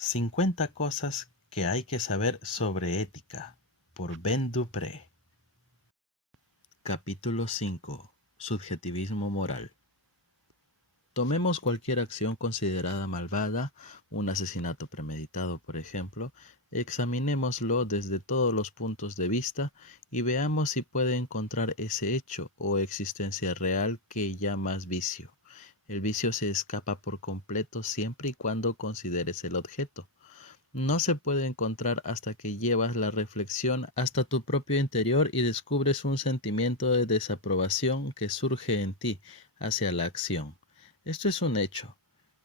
50 cosas que hay que saber sobre ética, por Ben Dupré. Capítulo 5. Subjetivismo moral. Tomemos cualquier acción considerada malvada, un asesinato premeditado, por ejemplo, examinémoslo desde todos los puntos de vista y veamos si puede encontrar ese hecho o existencia real que llamas vicio. El vicio se escapa por completo siempre y cuando consideres el objeto. No se puede encontrar hasta que llevas la reflexión hasta tu propio interior y descubres un sentimiento de desaprobación que surge en ti hacia la acción. Esto es un hecho,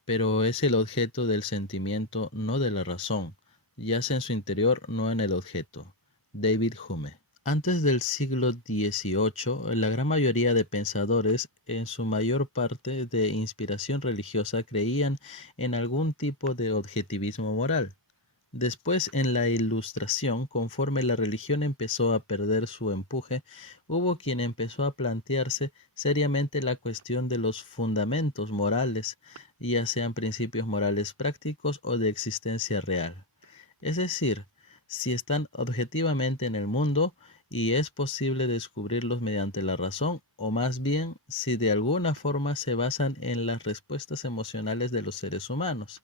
pero es el objeto del sentimiento, no de la razón. Yace en su interior, no en el objeto. David Hume. Antes del siglo XVIII, la gran mayoría de pensadores, en su mayor parte de inspiración religiosa, creían en algún tipo de objetivismo moral. Después, en la Ilustración, conforme la religión empezó a perder su empuje, hubo quien empezó a plantearse seriamente la cuestión de los fundamentos morales, ya sean principios morales prácticos o de existencia real. Es decir, si están objetivamente en el mundo y es posible descubrirlos mediante la razón, o más bien si de alguna forma se basan en las respuestas emocionales de los seres humanos.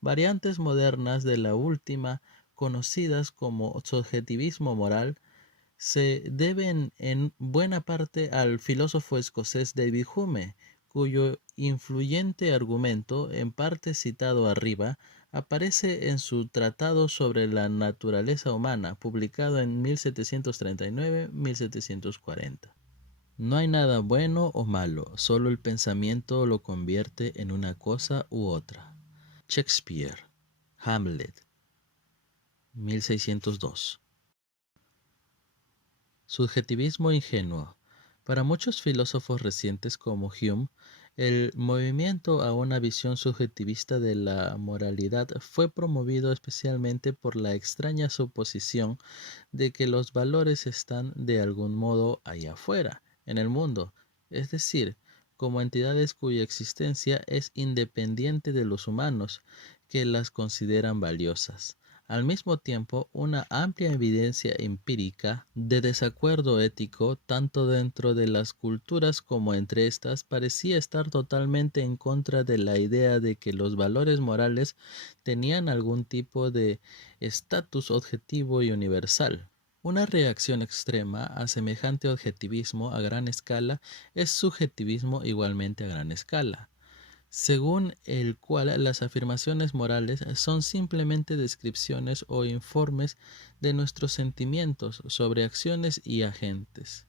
Variantes modernas de la última, conocidas como subjetivismo moral, se deben en buena parte al filósofo escocés David Hume, cuyo influyente argumento, en parte citado arriba, aparece en su Tratado sobre la naturaleza humana, publicado en 1739-1740. No hay nada bueno o malo, solo el pensamiento lo convierte en una cosa u otra. Shakespeare, Hamlet, 1602. Subjetivismo ingenuo. Para muchos filósofos recientes como Hume, el movimiento a una visión subjetivista de la moralidad fue promovido especialmente por la extraña suposición de que los valores están de algún modo allá afuera, en el mundo, es decir, como entidades cuya existencia es independiente de los humanos, que las consideran valiosas. Al mismo tiempo, una amplia evidencia empírica de desacuerdo ético, tanto dentro de las culturas como entre estas, parecía estar totalmente en contra de la idea de que los valores morales tenían algún tipo de estatus objetivo y universal. Una reacción extrema a semejante objetivismo a gran escala es subjetivismo igualmente a gran escala, según el cual las afirmaciones morales son simplemente descripciones o informes de nuestros sentimientos sobre acciones y agentes.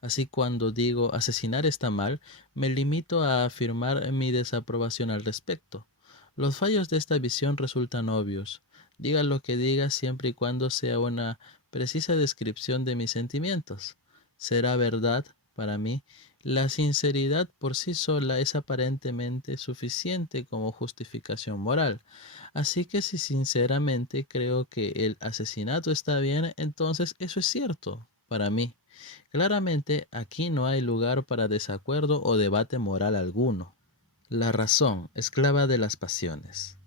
Así, cuando digo asesinar está mal, me limito a afirmar mi desaprobación al respecto. Los fallos de esta visión resultan obvios. Diga lo que diga siempre y cuando sea una precisa descripción de mis sentimientos. Será verdad, para mí, la sinceridad por sí sola es aparentemente suficiente como justificación moral. Así que si sinceramente creo que el asesinato está bien, entonces eso es cierto, para mí. Claramente aquí no hay lugar para desacuerdo o debate moral alguno. La razón, esclava de las pasiones.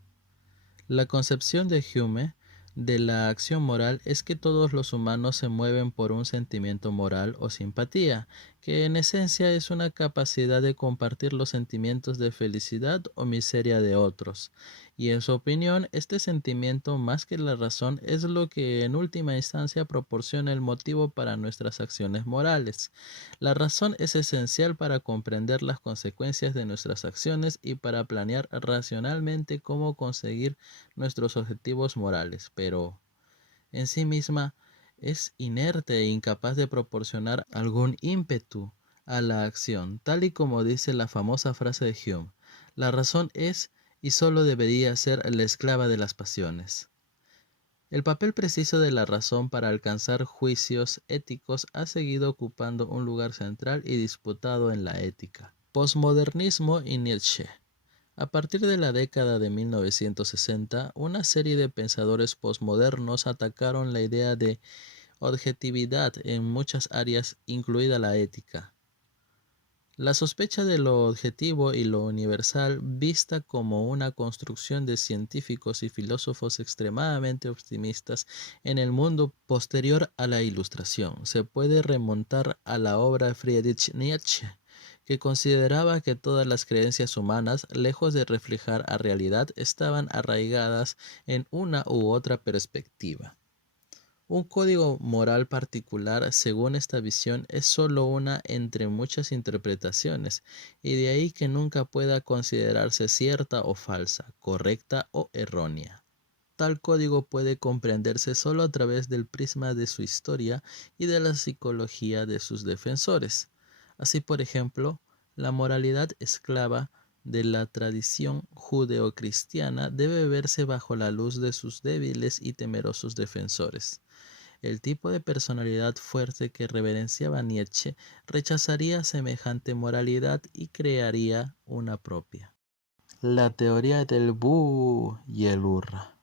La concepción de Hume de la acción moral es que todos los humanos se mueven por un sentimiento moral o simpatía, que en esencia es una capacidad de compartir los sentimientos de felicidad o miseria de otros, y en su opinión este sentimiento más que la razón es lo que en última instancia proporciona el motivo para nuestras acciones morales. La razón es esencial para comprender las consecuencias de nuestras acciones y para planear racionalmente cómo conseguir nuestros objetivos morales, pero en sí misma es inerte e incapaz de proporcionar algún ímpetu a la acción, tal y como dice la famosa frase de Hume: la razón es y solo debería ser la esclava de las pasiones. El papel preciso de la razón para alcanzar juicios éticos ha seguido ocupando un lugar central y disputado en la ética. Posmodernismo y Nietzsche. A partir de la década de 1960, una serie de pensadores posmodernos atacaron la idea de objetividad en muchas áreas, incluida la ética. La sospecha de lo objetivo y lo universal, vista como una construcción de científicos y filósofos extremadamente optimistas en el mundo posterior a la Ilustración, se puede remontar a la obra de Friedrich Nietzsche, que consideraba que todas las creencias humanas, lejos de reflejar a realidad, estaban arraigadas en una u otra perspectiva. Un código moral particular, según esta visión, es sólo una entre muchas interpretaciones, y de ahí que nunca pueda considerarse cierta o falsa, correcta o errónea. Tal código puede comprenderse sólo a través del prisma de su historia y de la psicología de sus defensores. Así, por ejemplo, la moralidad esclava de la tradición judeocristiana debe verse bajo la luz de sus débiles y temerosos defensores. El tipo de personalidad fuerte que reverenciaba Nietzsche rechazaría semejante moralidad y crearía una propia. La teoría del bú y el hurra.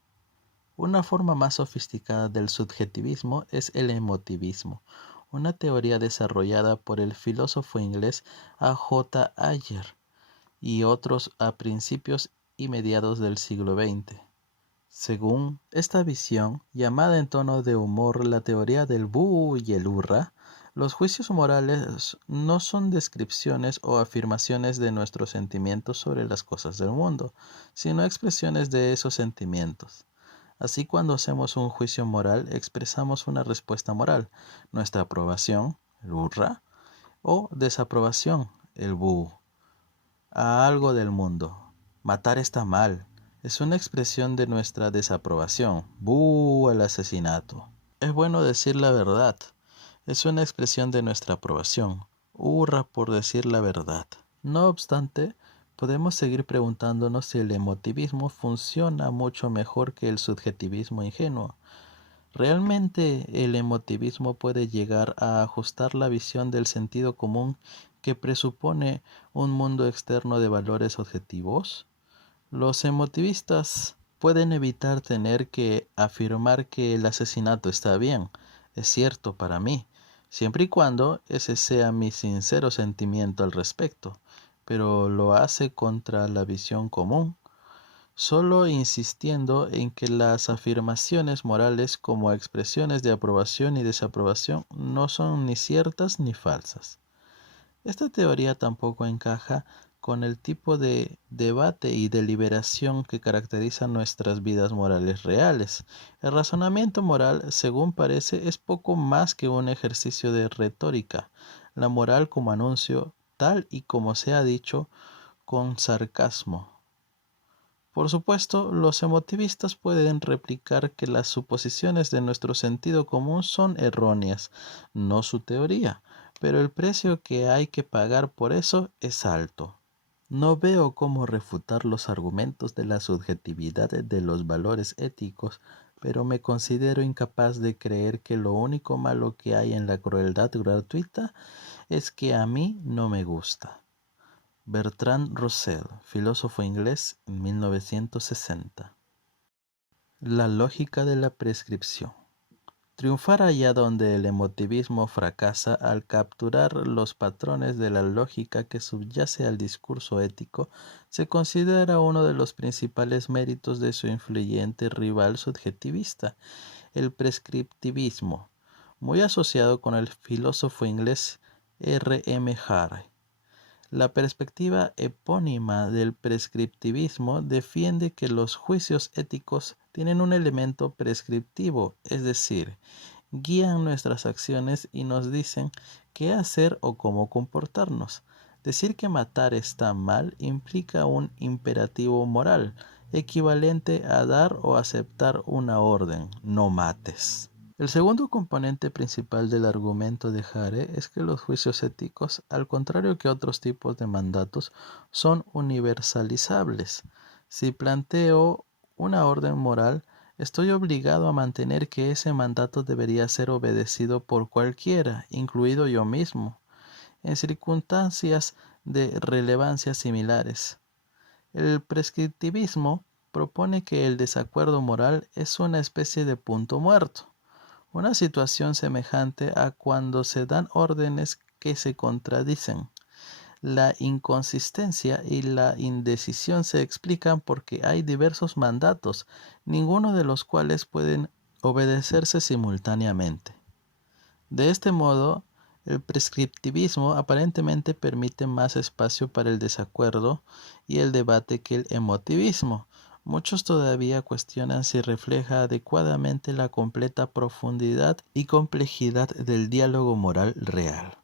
Una forma más sofisticada del subjetivismo es el emotivismo, una teoría desarrollada por el filósofo inglés A. J. Ayer y otros a principios y mediados del siglo XX. Según esta visión, llamada en tono de humor la teoría del bú y el hurra, los juicios morales no son descripciones o afirmaciones de nuestros sentimientos sobre las cosas del mundo, sino expresiones de esos sentimientos. Así, cuando hacemos un juicio moral, expresamos una respuesta moral, nuestra aprobación, el hurra, o desaprobación, el bú, a algo del mundo. Matar está mal. Es una expresión de nuestra desaprobación. ¡Bú al asesinato! Es bueno decir la verdad. Es una expresión de nuestra aprobación. ¡Hurra por decir la verdad! No obstante, podemos seguir preguntándonos si el emotivismo funciona mucho mejor que el subjetivismo ingenuo. ¿Realmente el emotivismo puede llegar a ajustar la visión del sentido común que presupone un mundo externo de valores objetivos? Los emotivistas pueden evitar tener que afirmar que el asesinato está bien, es cierto para mí, siempre y cuando ese sea mi sincero sentimiento al respecto, pero lo hace contra la visión común, solo insistiendo en que las afirmaciones morales como expresiones de aprobación y desaprobación no son ni ciertas ni falsas. Esta teoría tampoco encaja con el tipo de debate y deliberación que caracteriza nuestras vidas morales reales. El razonamiento moral, según parece, es poco más que un ejercicio de retórica. La moral como anuncio, tal y como se ha dicho, con sarcasmo. Por supuesto, los emotivistas pueden replicar que las suposiciones de nuestro sentido común son erróneas, no su teoría, pero el precio que hay que pagar por eso es alto. No veo cómo refutar los argumentos de la subjetividad de los valores éticos, pero me considero incapaz de creer que lo único malo que hay en la crueldad gratuita es que a mí no me gusta. Bertrand Russell, filósofo inglés, en 1960. La lógica de la prescripción. Triunfar allá donde el emotivismo fracasa al capturar los patrones de la lógica que subyace al discurso ético se considera uno de los principales méritos de su influyente rival subjetivista, el prescriptivismo, muy asociado con el filósofo inglés R. M. Hare. La perspectiva epónima del prescriptivismo defiende que los juicios éticos tienen un elemento prescriptivo, es decir, guían nuestras acciones y nos dicen qué hacer o cómo comportarnos. Decir que matar está mal implica un imperativo moral, equivalente a dar o aceptar una orden: no mates. El segundo componente principal del argumento de Hare es que los juicios éticos, al contrario que otros tipos de mandatos, son universalizables. Si planteo una orden moral, estoy obligado a mantener que ese mandato debería ser obedecido por cualquiera, incluido yo mismo, en circunstancias de relevancia similares. El prescriptivismo propone que el desacuerdo moral es una especie de punto muerto, una situación semejante a cuando se dan órdenes que se contradicen. La inconsistencia y la indecisión se explican porque hay diversos mandatos, ninguno de los cuales pueden obedecerse simultáneamente. De este modo, el prescriptivismo aparentemente permite más espacio para el desacuerdo y el debate que el emotivismo. Muchos todavía cuestionan si refleja adecuadamente la completa profundidad y complejidad del diálogo moral real.